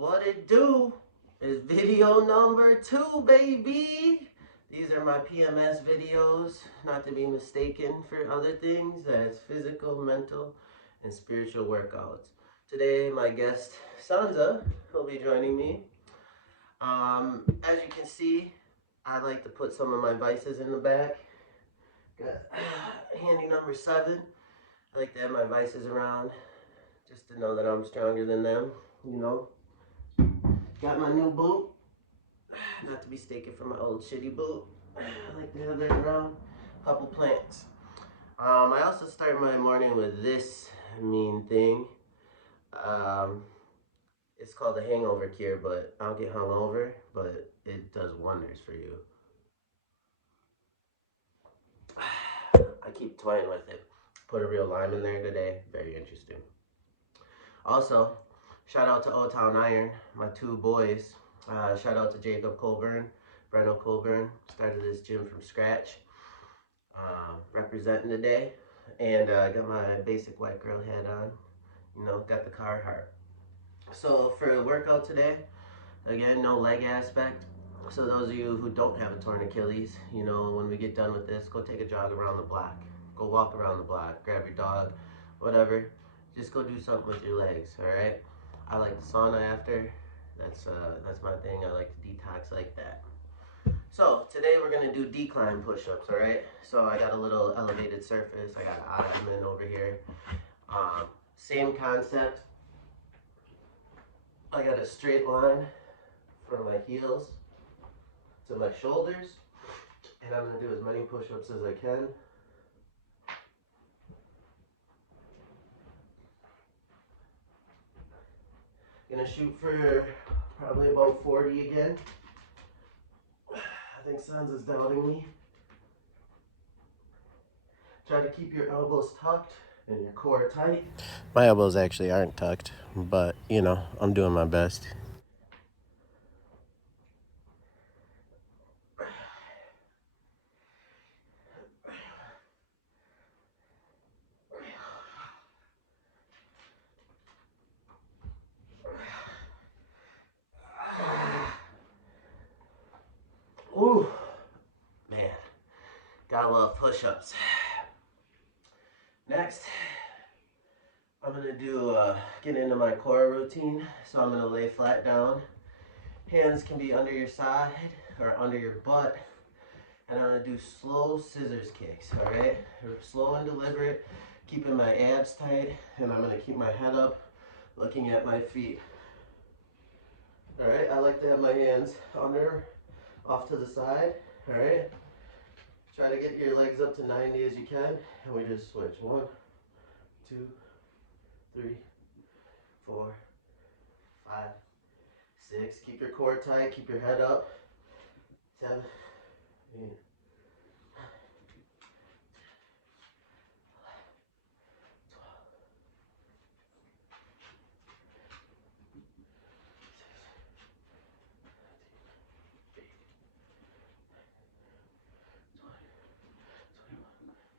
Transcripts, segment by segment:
What it do is video number 2, baby. These are my PMS videos, not to be mistaken for other things. That's physical, mental, and spiritual workouts. Today, my guest Sansa will be joining me. As you can see, I like to put some of my vices in the back. Got handy number 7. I like to have my vices around just to know that I'm stronger than them, you know. Got my new boot, not to be mistaken for my old shitty boot. I like to have that around. Couple plants. I also start my morning with this mean thing. It's called a hangover cure, but I don't get hungover, but it does wonders for you. I keep toying with it. Put a real lime in there today. Very interesting. Also, shout out to Old Town Iron, my 2 boys. Shout out to Jacob Colburn, Breno Colburn. Started this gym from scratch. Representing today. And got my basic white girl hat on. You know, got the Carhartt. So for the workout today, again, no leg aspect. So those of you who don't have a torn Achilles, you know, when we get done with this, go take a jog around the block. Go walk around the block, grab your dog, whatever. Just go do something with your legs, all right? I like the sauna after. That's my thing. I like to detox like that. So today we're gonna do decline push-ups, all right? So I got a little elevated surface. I got an ottoman over here. Same concept. I got a straight line from my heels to my shoulders, and I'm gonna do as many push-ups as I can. Gonna shoot for probably about 40 again. I think Sansa's doubting me. Try to keep your elbows tucked and your core tight. My elbows actually aren't tucked, but you know, I'm doing my best. Ooh, man, gotta love push-ups. Next, I'm gonna do get into my core routine. So I'm gonna lay flat down. Hands can be under your side or under your butt, and I'm gonna do slow scissors kicks. All right, slow and deliberate, keeping my abs tight, and I'm gonna keep my head up, looking at my feet. All right, I like to have my hands under, off to the side. All right, try to get your legs up to 90 as you can, and we just switch. 1, 2, 3, 4, 5, 6. Keep your core tight, keep your head up. 7, 8.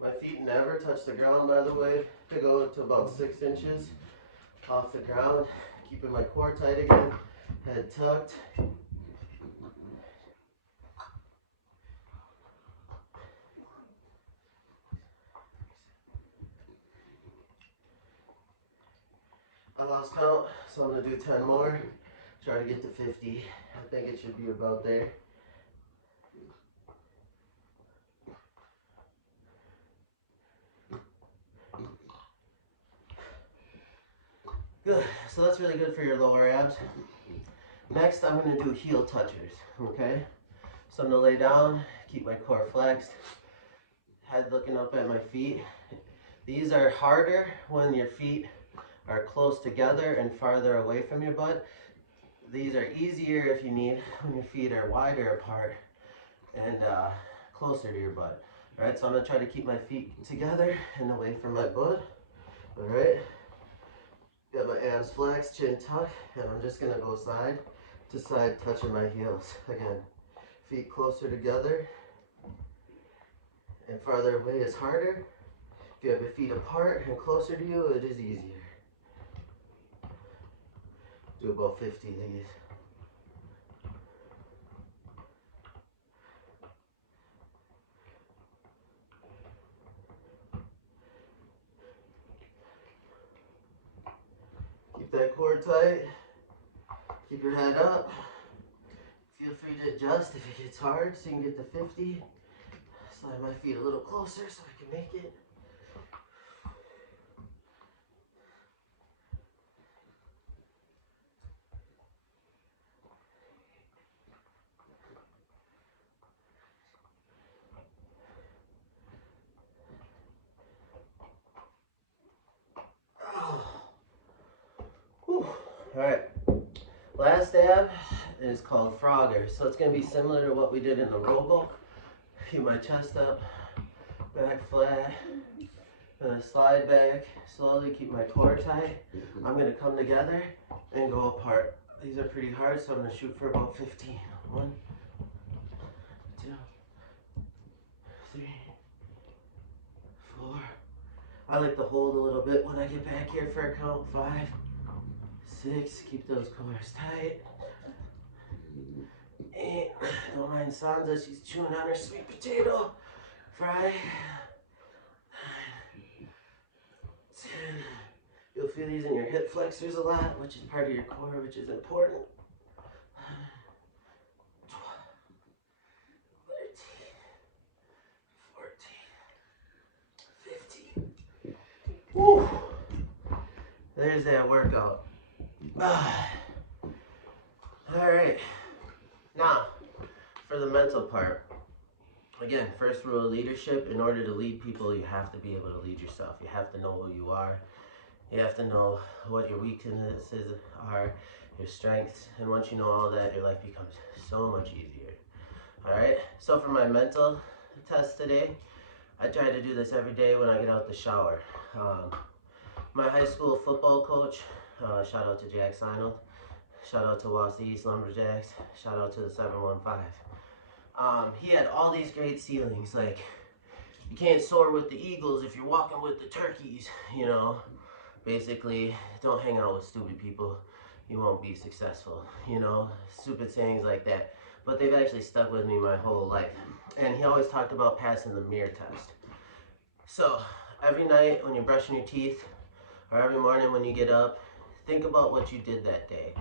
My feet never touch the ground, by the way. They go to about 6 inches off the ground. Keeping my core tight again, head tucked. I lost count, so I'm gonna do 10 more. Try to get to 50. I think it should be about there. Good, so that's really good for your lower abs. Next, I'm gonna do heel touchers, okay? So I'm gonna lay down, keep my core flexed, head looking up at my feet. These are harder when your feet are close together and farther away from your butt. These are easier if you need when your feet are wider apart and closer to your butt. All right, so I'm gonna try to keep my feet together and away from my butt. All right, got my abs flexed, chin tucked, and I'm just gonna go side to side, touching my heels. Again, feet closer together and farther away is harder. If you have your feet apart and closer to you, it is easier. Do about 50 of these. Keep that core tight. Keep your head up. Feel free to adjust if it gets hard so you can get to 50. Slide my feet a little closer so I can make it. Whew. All right. Last ab is called Frogger. So it's going to be similar to what we did in the robo. Keep my chest up, back flat. Slide back slowly, keep my core tight. I'm going to come together and go apart. These are pretty hard, so I'm going to shoot for about 15. 1, 2, 3, 4. I like to hold a little bit when I get back here for a count. 5, 6. Keep those cores tight. 8. Don't mind Sansa, she's chewing on her sweet potato. 5, 9, 10. You'll feel these in your hip flexors a lot, which is part of your core, which is important. 12, 13, 14, 15. Woo! There's that workout. Alright, now for the mental part. Again, first rule of leadership: in order to lead people, you have to be able to lead yourself. You have to know who you are. You have to know what your weaknesses are, your strengths, and once you know all that, your life becomes so much easier. Alright, so for my mental test today, I try to do this every day when I get out the shower. My high school football coach, shout out to Jack Seinel, shout out to Wausau East Lumberjacks, shout out to the 715. He had all these great ceilings, like you can't soar with the eagles if you're walking with the turkeys, you know. Basically, don't hang out with stupid people, you won't be successful, you know, stupid sayings like that. But they've actually stuck with me my whole life. And he always talked about passing the mirror test. So, every night when you're brushing your teeth, or every morning when you get up, think about what you did that day.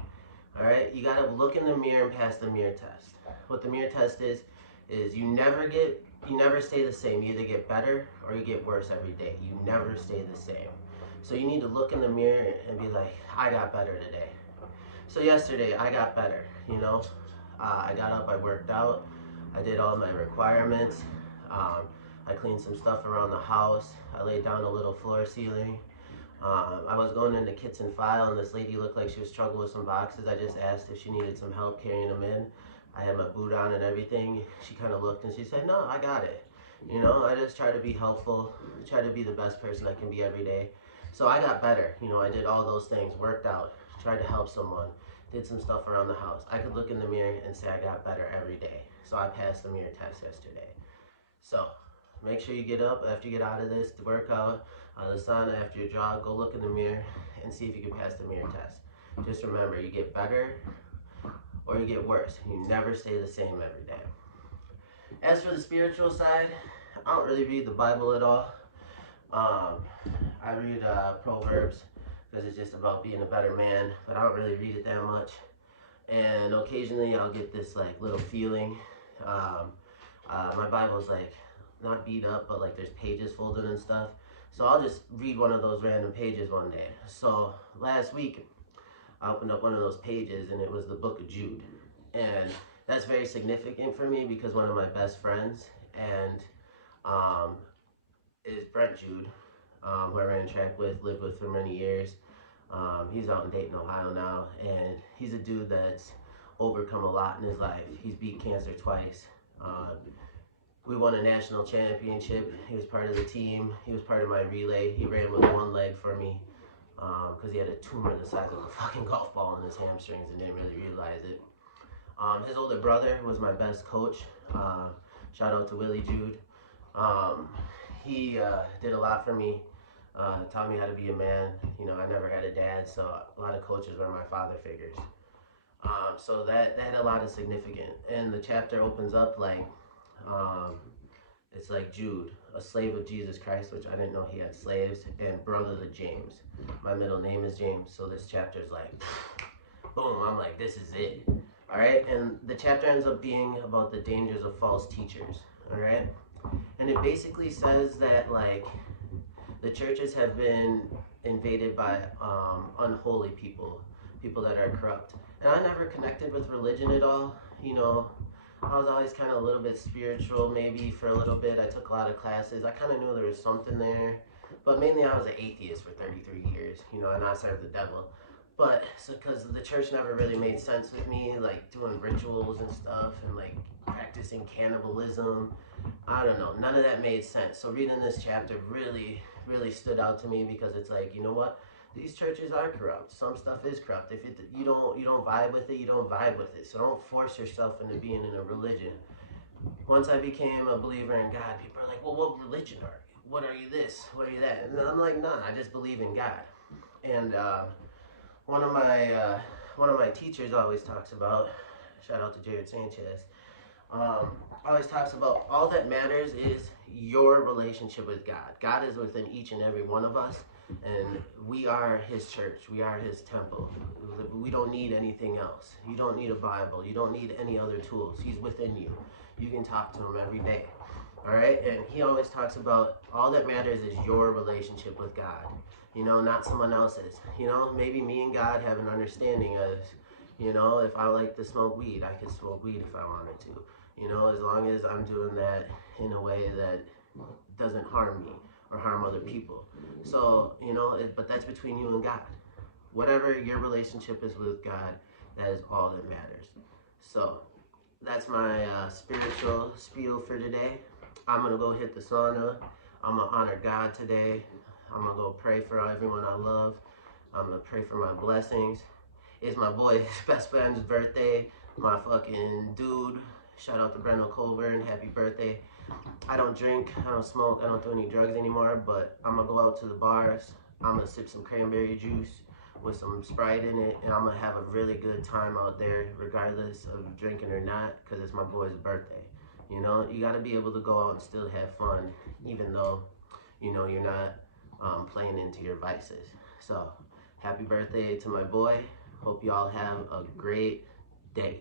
Alright, you gotta look in the mirror and pass the mirror test. What the mirror test is you never stay the same. You either get better or you get worse every day. You never stay the same. So you need to look in the mirror and be like, I got better today. So yesterday, I got better, you know. I got up, I worked out, I did all my requirements. I cleaned some stuff around the house. I laid down a little floor ceiling. I was going into kits and file, and this lady looked like she was struggling with some boxes. I just asked if she needed some help carrying them in. I had my boot on and everything. She kind of looked and she said, no, I got it. You know, I just try to be helpful, try to be the best person I can be every day. So I got better. You know, I did all those things, worked out, tried to help someone, did some stuff around the house. I could look in the mirror and say I got better every day. So I passed the mirror test yesterday. So make sure you get up after you get out of this, to work out, the sauna, after your jog, go look in the mirror and see if you can pass the mirror test. Just remember, you get better or you get worse. You never stay the same every day. As for the spiritual side, I don't really read the Bible at all. I read Proverbs because it's just about being a better man, but I don't really read it that much. And occasionally I'll get this like little feeling. My Bible's like not beat up, but like there's pages folded and stuff. So I'll just read one of those random pages one day. So last week I opened up one of those pages and it was the book of Jude. And that's very significant for me because one of my best friends and is Brent Jude, who I ran track with, lived with for many years. He's out in Dayton, Ohio now, and he's a dude that's overcome a lot in his life. He's beat cancer twice. We won a national championship. He was part of the team. He was part of my relay. He ran with one leg for me because he had a tumor the size of a fucking golf ball in his hamstrings and didn't really realize it. His older brother was my best coach. Shout out to Willie Jude. He did a lot for me Taught me how to be a man. You know, I never had a dad, so a lot of coaches were my father figures. So that had a lot of significance. And the chapter opens up like, um, it's like Jude, a slave of Jesus Christ, which I didn't know he had slaves, and brother to James. My middle name is James, so this chapter is like, boom, I'm like, this is it. All right, and the chapter ends up being about the dangers of false teachers. All right, and it basically says that like the churches have been invaded by unholy people, people that are corrupt. And I never connected with religion at all. You know, I was always kind of a little bit spiritual, maybe for a little bit. I took a lot of classes. I kind of knew there was something there. But mainly I was an atheist for 33 years, you know, and I served the devil. But so because the church never really made sense with me, like doing rituals and stuff and like practicing cannibalism, I don't know, none of that made sense. So reading this chapter really stood out to me because it's like, you know what? These churches are corrupt. Some stuff is corrupt. If you don't vibe with it, you don't vibe with it. So don't force yourself into being in a religion. Once I became a believer in God, people are like, well, what religion are you? What are you this? What are you that? And I'm like, nah, I just believe in God. And one of my teachers always talks about, shout out to Jared Sanchez, always talks about all that matters is your relationship with God. God is within each and every one of us, and we are His church. We are His temple. We don't need anything else. You don't need a Bible. You don't need any other tools. He's within you. You can talk to Him every day. All right? And he always talks about all that matters is your relationship with God. You know, not someone else's. You know, maybe me and God have an understanding of, you know, if I like to smoke weed, I could smoke weed if I wanted to. You know, as long as I'm doing that in a way that doesn't harm me or harm other people. So, you know, but that's between you and God. Whatever your relationship is with God, that is all that matters. So, that's my spiritual spiel for today. I'm going to go hit the sauna. I'm going to honor God today. I'm going to go pray for everyone I love. I'm going to pray for my blessings. It's my boy's best friend's birthday. My fucking dude. Shout out to Brendel Colburn. Happy birthday. I don't drink. I don't smoke. I don't do any drugs anymore. But I'm going to go out to the bars. I'm going to sip some cranberry juice with some Sprite in it. And I'm going to have a really good time out there regardless of drinking or not. Because it's my boy's birthday. You know, you got to be able to go out and still have fun. Even though, you know, you're not playing into your vices. So, happy birthday to my boy. Hope y'all have a great day.